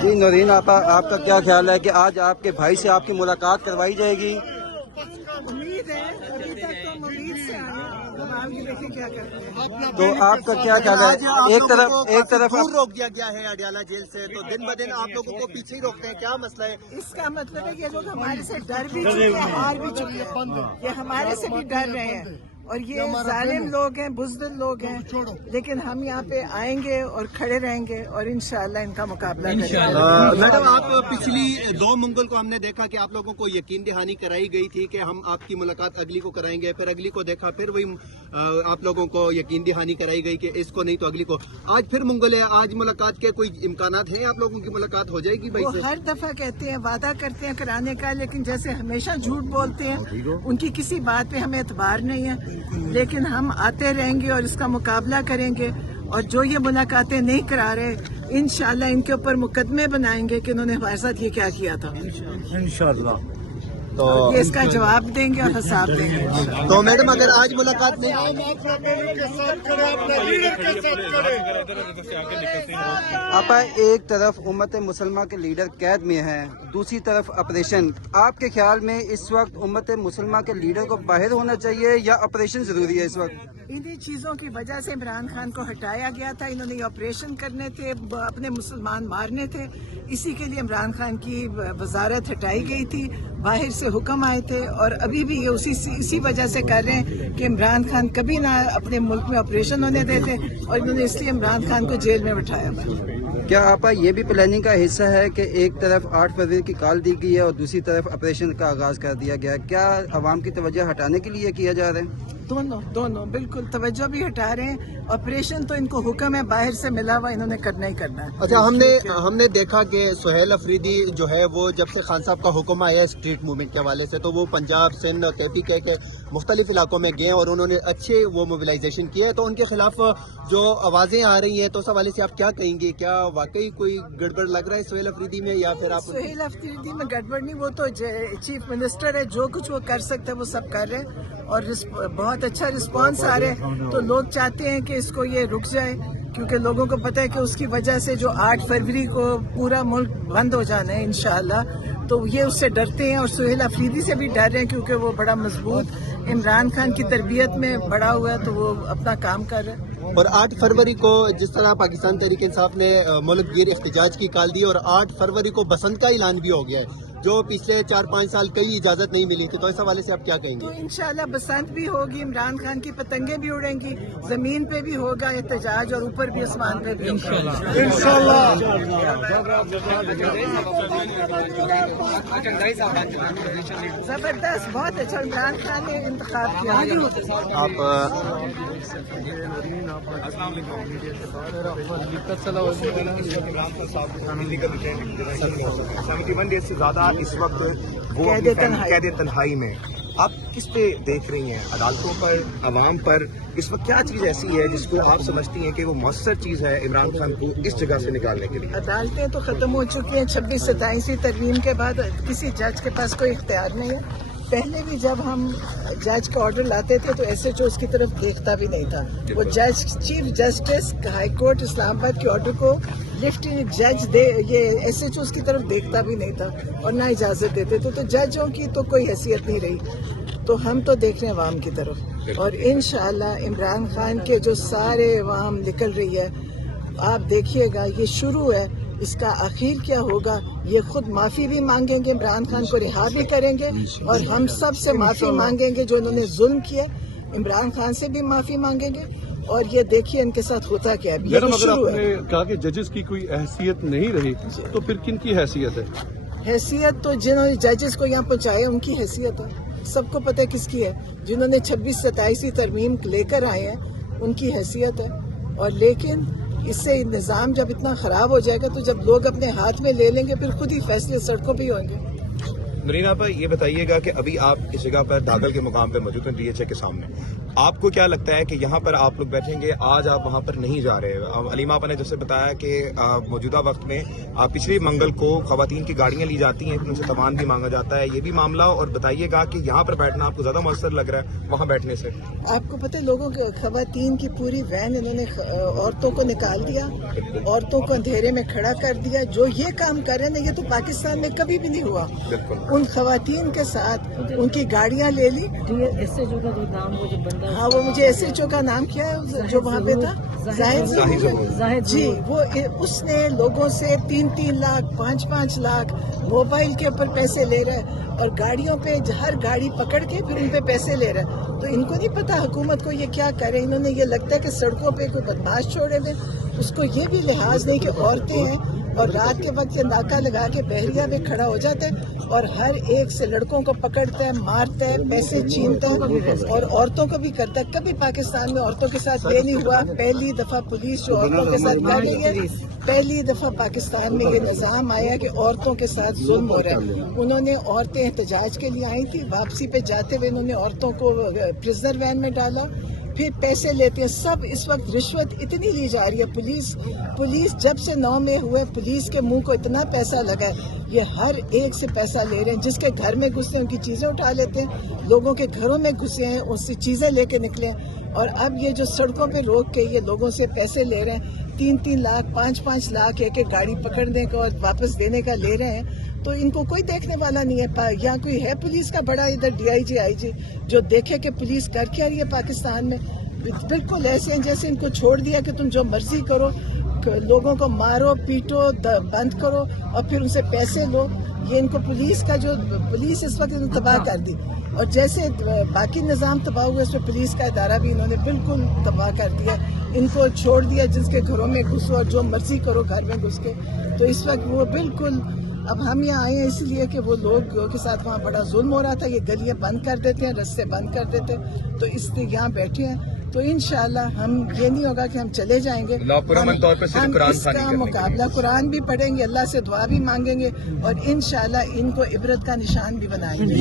جی نورین آپا، آپ کا کیا خیال ہے کہ آج آپ کے بھائی سے آپ کی ملاقات کروائی جائے گی؟ امید ہے، ابھی تک تو ہم امید سے آئے، دیکھیں کیا کرتے ہیں۔ تو آپ کا کیا خیال ہے؟ ایک طرف دور روک دیا گیا ہے اڈیالہ جیل سے، تو دن بہ دن آپ لوگوں کو پیچھے ہی روکتے ہیں، کیا مسئلہ ہے؟ اس کا مطلب ہے کہ یہ لوگ ہمارے سے ڈر بھی چکے ہیں، ہار بھی چکے ہیں، یہ ہمارے سے بھی ڈر رہے ہیں، اور یہ ظالم لوگ ہیں، بزدل لوگ ہیں، لیکن ہم یہاں پہ آئیں گے اور کھڑے رہیں گے اور انشاءاللہ ان کا مقابلہ کریں گے۔ میڈم، آپ پچھلی 2 منگل کو ہم نے دیکھا کہ آپ لوگوں کو یقین دہانی کرائی گئی تھی کہ ہم آپ کی ملاقات اگلی کو کرائیں گے، پھر اگلی کو دیکھا، پھر وہی آپ لوگوں کو یقین دہانی کرائی گئی کہ اس کو نہیں تو اگلی کو، آج پھر منگل ہے، آج ملاقات کے کوئی امکانات ہیں آپ لوگوں کی ملاقات ہو جائے گی بھائی وہ سے؟ ہر دفعہ کہتے ہیں، وعدہ کرتے ہیں کرانے کا، لیکن جیسے ہمیشہ جھوٹ بولتے ہیں، ان کی کسی بات پہ ہمیں اعتبار نہیں ہے، لیکن ہم آتے رہیں گے اور اس کا مقابلہ کریں گے، اور جو یہ ملاقاتیں نہیں کرا رہے انشاءاللہ ان کے اوپر مقدمے بنائیں گے کہ انہوں نے ہمارے ساتھ یہ کیا کیا تھا، انشاءاللہ۔ تو یہ اس کا جواب دیں گے اور حساب دیں گے۔ تو میڈم، اگر آج ملاقات نہیں، آپا، ایک طرف امت مسلمہ کے لیڈر قید میں ہیں، دوسری طرف آپریشن، آپ کے خیال میں اس وقت امت مسلمہ کے لیڈر کو باہر ہونا چاہیے یا آپریشن ضروری ہے اس وقت؟ انہی چیزوں کی وجہ سے عمران خان کو ہٹایا گیا تھا، انہوں نے یہ آپریشن کرنے تھے، اپنے مسلمان مارنے تھے، اسی کے لیے عمران خان کی وزارت ہٹائی گئی تھی، باہر سے حکم آئے تھے، اور ابھی بھی یہ اسی وجہ سے کر رہے ہیں کہ عمران خان کبھی نہ اپنے ملک میں آپریشن ہونے دیتے، اور انہوں نے اس لیے عمران خان کو جیل میں بٹھایا ہوا۔ کیا آپا یہ بھی پلاننگ کا حصہ ہے کہ ایک طرف 8 فروری کی کال دی گئی ہے اور دوسری طرف آپریشن کا آغاز کر دیا گیا ہے؟ کیا عوام کی توجہ ہٹانے کے لیے کیا جا رہا ہے؟ دونوں بالکل توجہ بھی ہٹا رہے ہیں، آپریشن تو ان کو حکم ہے باہر سے ملا ہوا، انہوں نے کرنا ہی کرنا ہے۔ اچھا، ہم نے دیکھا کہ سہیل افریدی جو ہے وہ جب سے خان صاحب کا حکم آیا ہے اسٹریٹ موومنٹ کے حوالے سے، تو وہ پنجاب، سندھ اور KPK کے مختلف علاقوں میں گئے اور انہوں نے اچھے وہ موبلائزیشن کیا ہے، تو ان کے خلاف جو آوازیں آ رہی ہیں تو اس حوالے سے آپ کیا کہیں گے؟ کیا واقعی کوئی گڑبڑ لگ رہا ہے سہیل افریدی میں، یا پھر آپ؟ سہیل افریدی میں گڑبڑ نہیں، وہ تو چیف منسٹر ہے، جو کچھ وہ کر سکتے ہیں وہ سب کر رہے ہیں، اور بہت اچھا رسپانس آ رہا ہے، تو لوگ چاہتے ہیں کہ اس کو یہ رک جائے، کیونکہ لوگوں کو پتہ ہے کہ اس کی وجہ سے جو 8 فروری کو پورا ملک بند ہو جانا ہے انشاءاللہ، تو یہ اس سے ڈرتے ہیں، اور سہیل افریدی سے بھی ڈر رہے ہیں کیونکہ وہ بڑا مضبوط عمران خان کی تربیت میں بڑا ہوا ہے، تو وہ اپنا کام کر رہے ہیں۔ اور 8 فروری کو جس طرح پاکستان تحریک انصاف نے ملک گیر احتجاج کی کال دی، اور 8 فروری کو بسنت کا اعلان بھی ہو گیا ہے، جو پچھلے 4-5 سال کئی اجازت نہیں ملی تھی، تو اس حوالے سے آپ کیا کہیں تو گے؟ انشاءاللہ بسنت بھی ہوگی، عمران خان کی پتنگیں بھی اڑیں گی، زمین پہ بھی ہوگا احتجاج اور اوپر بھی آسمان پہ بھی ہوگا زبردست، بہت اچھا عمران خان نے انتخاب کیا۔ آپ ڈیز سے زیادہ اس وقت وہ قید تنہائی میں، آپ کس پہ دیکھ رہی ہیں؟ عدالتوں پر، عوام پر؟ اس وقت کیا چیز ایسی ہے جس کو آپ سمجھتی ہیں کہ وہ مؤثر چیز ہے عمران خان کو اس جگہ سے نکالنے کے لیے؟ عدالتیں تو ختم ہو چکی ہیں، 26-27 ترمیم کے بعد کسی جج کے پاس کوئی اختیار نہیں ہے۔ پہلے بھی جب ہم جج کا آرڈر لاتے تھے تو SHO اس کی طرف دیکھتا بھی نہیں تھا، وہ جج چیف جسٹس ہائی کورٹ اسلام آباد کے آرڈر کو لفٹ جج یہ SHO اس کی طرف دیکھتا بھی نہیں تھا اور نہ اجازت دیتے تھے، تو ججوں کی تو کوئی حیثیت نہیں رہی، تو ہم تو دیکھ رہے ہیں عوام کی طرف، اور انشاءاللہ عمران خان کے جو سارے عوام نکل رہی ہے، آپ دیکھیے گا یہ شروع ہے، اس کا آخر کیا ہوگا، یہ خود معافی بھی مانگیں گے، عمران خان کو رہا بھی کریں گے، اور ہم سب سے معافی مانگیں گے جو انہوں نے ظلم کیا، عمران خان سے بھی معافی مانگیں گے، اور یہ دیکھیے ان کے ساتھ ہوتا کیا ہے۔ میڈم، اگر آپ نے کہا کہ ججز کی کوئی حیثیت نہیں رہی تو پھر کن کی حیثیت ہے؟ حیثیت تو جنہوں نے ججز کو یہاں پہنچایا ان کی حیثیت ہے، سب کو پتہ ہے کس کی ہے، جنہوں نے 26-27 ترمیم لے کر آئے ہیں ان کی حیثیت ہے، اور لیکن اس سے نظام جب اتنا خراب ہو جائے گا تو جب لوگ اپنے ہاتھ میں لے لیں گے پھر خود ہی فیصلے سڑکوں پہ ہی ہوں گے۔ نرین آپا، یہ بتائیے گا کہ ابھی آپ اس جگہ پر داخل کے مقام پہ موجود ہیں DHA کے سامنے، آپ کو کیا لگتا ہے کہ یہاں پر آپ لوگ بیٹھیں گے، آج آپ وہاں پر نہیں جا رہے؟ علیمہ آپا نے جیسے بتایا کہ موجودہ وقت میں پچھلی منگل کو خواتین کی گاڑیاں لی جاتی ہیں، پھر ان سے تاوان بھی مانگا جاتا ہے، یہ بھی معاملہ، اور بتائیے گا کہ یہاں پر بیٹھنا آپ کو زیادہ مؤثر لگ رہا ہے وہاں بیٹھنے سے؟ آپ کو پتہ ہے لوگوں کے خواتین کی پوری وین انہوں نے عورتوں کو نکال دیا، عورتوں کو اندھیرے میں کھڑا کر دیا. جو یہ کام کر رہے ہیں یہ تو پاکستان میں کبھی بھی نہیں ہوا. ان خواتین کے ساتھ ان کی گاڑیاں لے لی. ایس ایچ او کا جو نام وہ جو بندہ، ہاں وہ مجھے ایس ایچ او کا نام کیا ہے جو وہاں پہ تھا، زاہد جی، وہ اس نے لوگوں سے 3 لاکھ 5 لاکھ موبائل کے اوپر پیسے لے رہا ہے، اور گاڑیوں پہ ہر گاڑی پکڑ کے پھر ان پہ پیسے لے رہا ہے. تو ان کو نہیں پتا حکومت کو یہ کیا کرے. انہوں نے یہ لگتا ہے کہ سڑکوں پہ کوئی بدماش چھوڑے ہوئے، اس کو یہ بھی لحاظ نہیں کہ عورتیں ہیں، اور رات کے وقت یہ ناکہ لگا کے بحریہ میں کھڑا ہو جاتا ہے اور ہر ایک سے لڑکوں کو پکڑتا ہے، مارتا ہے، پیسے چھینتا ہے، اور عورتوں کو بھی کرتا ہے. کبھی پاکستان میں عورتوں کے ساتھ یہ نہیں ہوا. پہلی دفعہ پولیس جو عورتوں کے ساتھ کر رہی ہے، پہلی دفعہ پاکستان میں یہ نظام آیا کہ عورتوں کے ساتھ ظلم ہو رہا ہے. انہوں نے عورتیں احتجاج کے لیے آئی تھی، واپسی پہ جاتے ہوئے انہوں نے عورتوں کو پرزنر وین میں ڈالا، پھر پیسے لیتے ہیں. سب اس وقت رشوت اتنی لی جا رہی ہے. پولیس جب سے 9 میں ہوئے، پولیس کے منہ کو اتنا پیسہ لگا ہے، یہ ہر ایک سے پیسہ لے رہے ہیں. جس کے گھر میں گھسے ہیں ان کی چیزیں اٹھا لیتے ہیں، لوگوں کے گھروں میں گھسے ہیں اس سے چیزیں لے کے نکلے ہیں. اور اب یہ جو سڑکوں پہ روک کے یہ لوگوں سے پیسے لے رہے ہیں، 3 لاکھ 5 لاکھ ایک گاڑی پکڑنے کا اور واپس دینے کا لے رہے ہیں، تو ان کو کوئی دیکھنے والا نہیں ہے. یا کوئی ہے پولیس کا بڑا ادھر DIG IG جو دیکھے کہ پولیس کر کیا رہی ہے پاکستان میں؟ بالکل ایسے ہیں جیسے ان کو چھوڑ دیا کہ تم جو مرضی کرو، لوگوں کو مارو پیٹو بند کرو اور پھر ان سے پیسے لو. یہ ان کو پولیس کا جو پولیس اس وقت تباہ کر دی، اور جیسے باقی نظام تباہ ہوا اس میں پولیس کا ادارہ بھی انہوں نے بالکل تباہ کر دیا. ان کو چھوڑ دیا جس کے گھروں میں گھسو اور جو مرضی کرو گھر میں گھس کے. تو اس وقت وہ بالکل، اب ہم یہاں آئے ہیں اس لیے کہ وہ لوگ کے ساتھ وہاں بڑا ظلم ہو رہا تھا. یہ گلیاں بند کر دیتے ہیں، رستے بند کر دیتے، تو اس لیے یہاں بیٹھے ہیں. تو انشاءاللہ ہم یہ نہیں ہوگا کہ ہم چلے جائیں گے. ہم اس کا مقابلہ قرآن بھی پڑھیں گے، اللہ سے دعا بھی مانگیں گے، اور انشاءاللہ ان کو عبرت کا نشان بھی بنائیں گے.